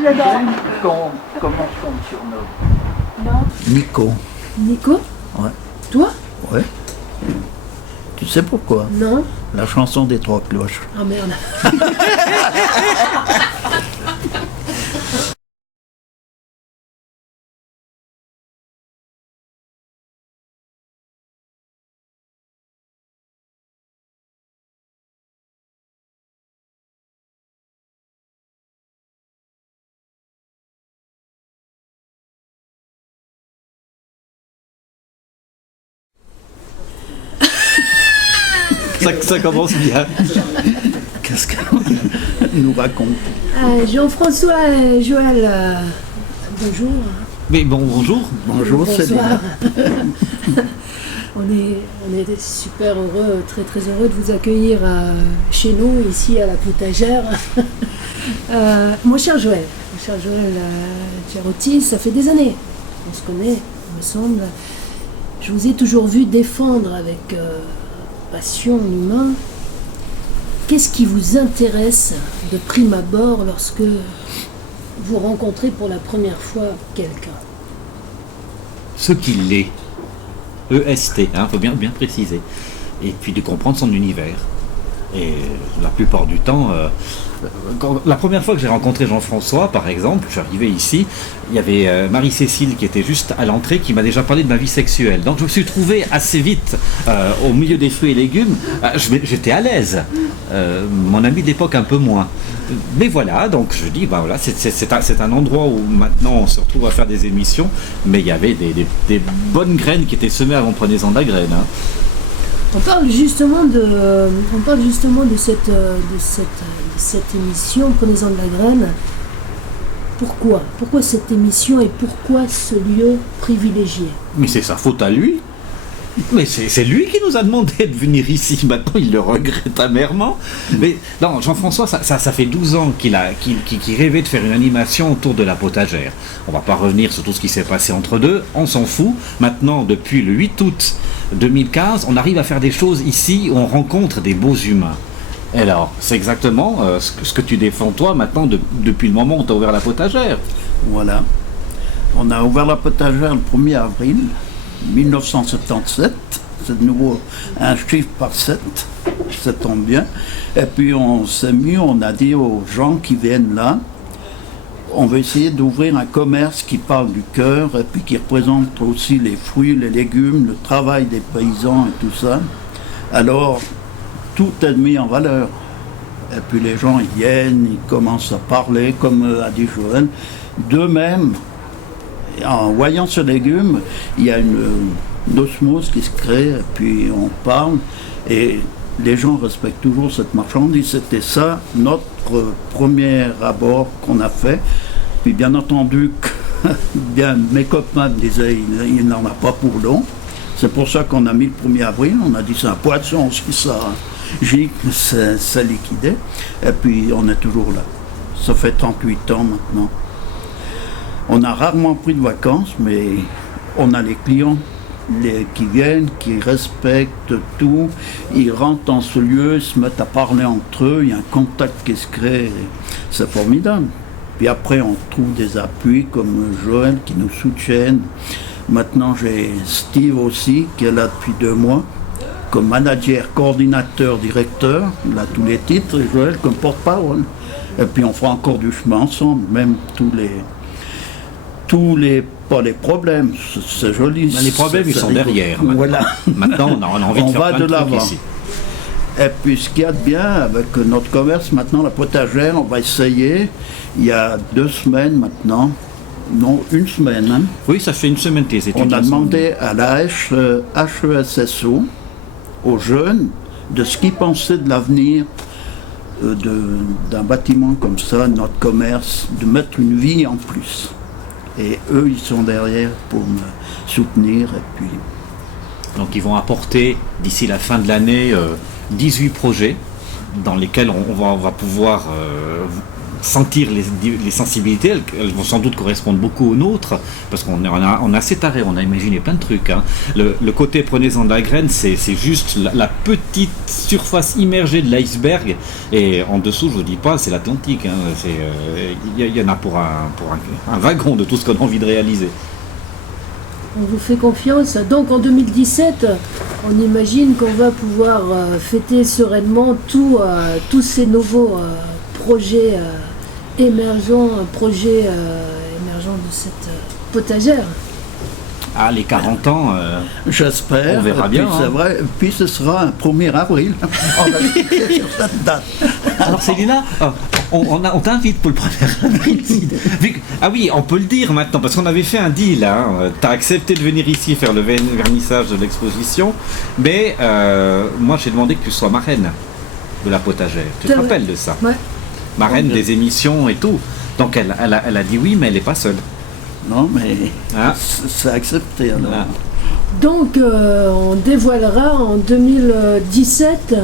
J'adore. Comment on te surnomme? Non. Nico. Nico? Ouais. Toi? Ouais. Tu sais pourquoi? Non. La chanson des trois cloches. Ah merde. Ça commence bien. Qu'est-ce qu'elle nous raconte? Jean-François et Joël, bonjour. Mais bon, bonjour. Bonjour, c'est Bonsoir. bien. on est super heureux, très très heureux de vous accueillir chez nous, ici à la Potagère. Mon cher Joël Giarotti, ça fait des années qu'on se connaît, il me semble. Je vous ai toujours vu défendre avec passion humain. Qu'est-ce qui vous intéresse de prime abord lorsque vous rencontrez pour la première fois quelqu'un? Ce qu'il est. EST, faut bien préciser. Et puis de comprendre son univers. Et la plupart du temps, la première fois que j'ai rencontré Jean-François, par exemple, je suis arrivé ici, il y avait Marie-Cécile qui était juste à l'entrée, qui m'a déjà parlé de ma vie sexuelle. Donc je me suis trouvé assez vite au milieu des fruits et légumes. J'étais à l'aise. Mon ami d'époque un peu moins. Mais voilà, donc je dis, voilà, c'est un endroit où maintenant on se retrouve à faire des émissions, mais il y avait des bonnes graines qui étaient semées avant, prenez-en de la graine. On parle justement de cette émission, prenez-en de la graine. Pourquoi cette émission et pourquoi ce lieu privilégié? Mais c'est sa faute à lui. Mais c'est lui qui nous a demandé de venir ici. Maintenant, il le regrette amèrement. Mais non, Jean-François, ça fait 12 ans qu'il rêvait de faire une animation autour de la potagère. On va pas revenir sur tout ce qui s'est passé entre deux, on s'en fout. Maintenant, depuis le 8 août 2015, on arrive à faire des choses ici où on rencontre des beaux humains. Et alors, c'est exactement ce que tu défends toi maintenant depuis le moment où tu as ouvert la potagère. Voilà. On a ouvert la potagère le 1er avril 1977. C'est de nouveau un chiffre par 7. Ça tombe bien. Et puis on a dit aux gens qui viennent là, on va essayer d'ouvrir un commerce qui parle du cœur et puis qui représente aussi les fruits, les légumes, le travail des paysans et tout ça. Alors, tout est mis en valeur. Et puis les gens ils viennent, ils commencent à parler, comme a dit Joël. D'eux-mêmes, en voyant ce légume, il y a une osmose qui se crée, et puis on parle. Et les gens respectent toujours cette marchandise. C'était ça, notre premier abord qu'on a fait. Puis bien entendu, bien, mes copains me disaient il n'en a pas pour long. C'est pour ça qu'on a mis le 1er avril. On a dit c'est un poisson, si ça gicle, c'est liquidé. Et puis on est toujours là. Ça fait 38 ans maintenant. On a rarement pris de vacances, mais on a les clients qui viennent, qui respectent tout, ils rentrent dans ce lieu, ils se mettent à parler entre eux, il y a un contact qui se crée, c'est formidable. Puis après on trouve des appuis comme Joël qui nous soutiennent. Maintenant j'ai Steve aussi qui est là depuis 2 mois, comme manager, coordinateur, directeur, il a tous les titres, et Joël comme porte-parole. Et puis on fera encore du chemin ensemble, même pas les problèmes, c'est joli. Les problèmes, ils sont derrière. Voilà. Maintenant, on a envie de faire plein de trucs ici. Et puis, ce qu'il y a de bien avec notre commerce, maintenant, la potagère, on va essayer, il y a 2 semaines maintenant, non, 1 semaine. Hein, oui, ça fait 1 semaine tes études. On a demandé à la HESSO, aux jeunes, de ce qu'ils pensaient de l'avenir d'un bâtiment comme ça, notre commerce, de mettre une vie en plus. Et eux, ils sont derrière pour me soutenir. Et puis... Donc ils vont apporter, d'ici la fin de l'année, 18 projets dans lesquels on va pouvoir sentir les sensibilités, elles vont sans doute correspondre beaucoup aux nôtres, parce qu'on a assez taré, on a imaginé plein de trucs. Hein. Le côté prenez-en de la graine, c'est juste la petite surface immergée de l'iceberg, et en dessous, je vous dis pas, c'est l'Atlantique. Hein. Il y en a pour un wagon de tout ce qu'on a envie de réaliser. On vous fait confiance. Donc en 2017, on imagine qu'on va pouvoir fêter sereinement tous ces nouveaux projets émergents de cette potagère. Ah, les 40 ans, J'espère. on verra Puis bien. c'est Hein. vrai. Puis ce sera un 1er avril. On va fixer sur cette date. Alors Célina, on t'invite pour le 1er avril. Ah oui, on peut le dire maintenant, parce qu'on avait fait un deal. Hein. Tu as accepté de venir ici faire le vernissage de l'exposition, mais moi j'ai demandé que tu sois marraine de la potagère. Tu te rappelles de ça? Ouais. Marraine des émissions et tout. Donc elle a dit oui, mais elle n'est pas seule. Non, mais Ah. c'est accepté. Alors. Voilà. Donc on dévoilera en 2017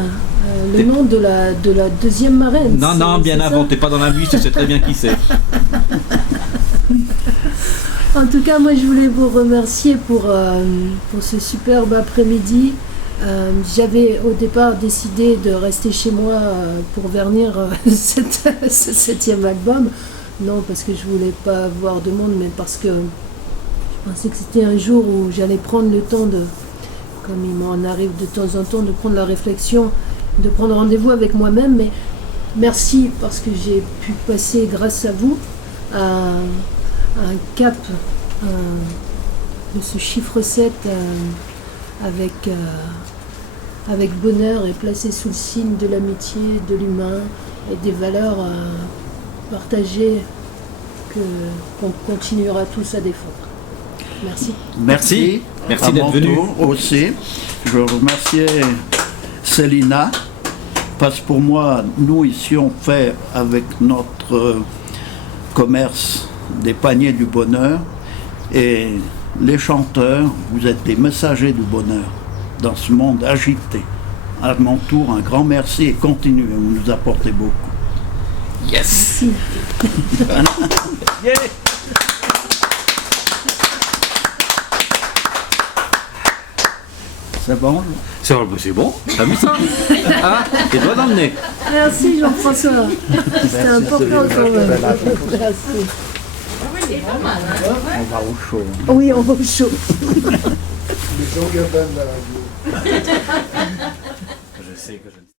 le nom de la deuxième marraine. Non, c'est bien ça avant, t'es pas dans la bus, tu sais très bien qui c'est. En tout cas, moi je voulais vous remercier pour ce superbe après-midi. J'avais au départ décidé de rester chez moi pour vernir ce 7e album. Non, parce que je voulais pas avoir de monde, mais parce que je pensais que c'était un jour où j'allais prendre le temps de, comme il m'en arrive de temps en temps, de prendre la réflexion, de prendre rendez-vous avec moi-même. Mais merci parce que j'ai pu passer, grâce à vous, à un cap de ce chiffre 7 avec bonheur et placé sous le signe de l'amitié, de l'humain et des valeurs partagées qu'on continuera tous à défendre. Merci. Merci. Merci À d'être mon venu. tour aussi. Je remercie Célina, parce que pour moi, nous ici, on fait avec notre commerce des paniers du bonheur, et les chanteurs, vous êtes des messagers du bonheur dans ce monde agité. À mon tour, un grand merci et continuez, vous nous apportez beaucoup. Yes. Merci. Yeah. C'est bon? C'est bon, t'as vu ça? Ah, tes doigts dans le nez. Merci Jean-François. C'était important quand même. Merci. On va au chaud. Oui, on va au chaud. Je sais que je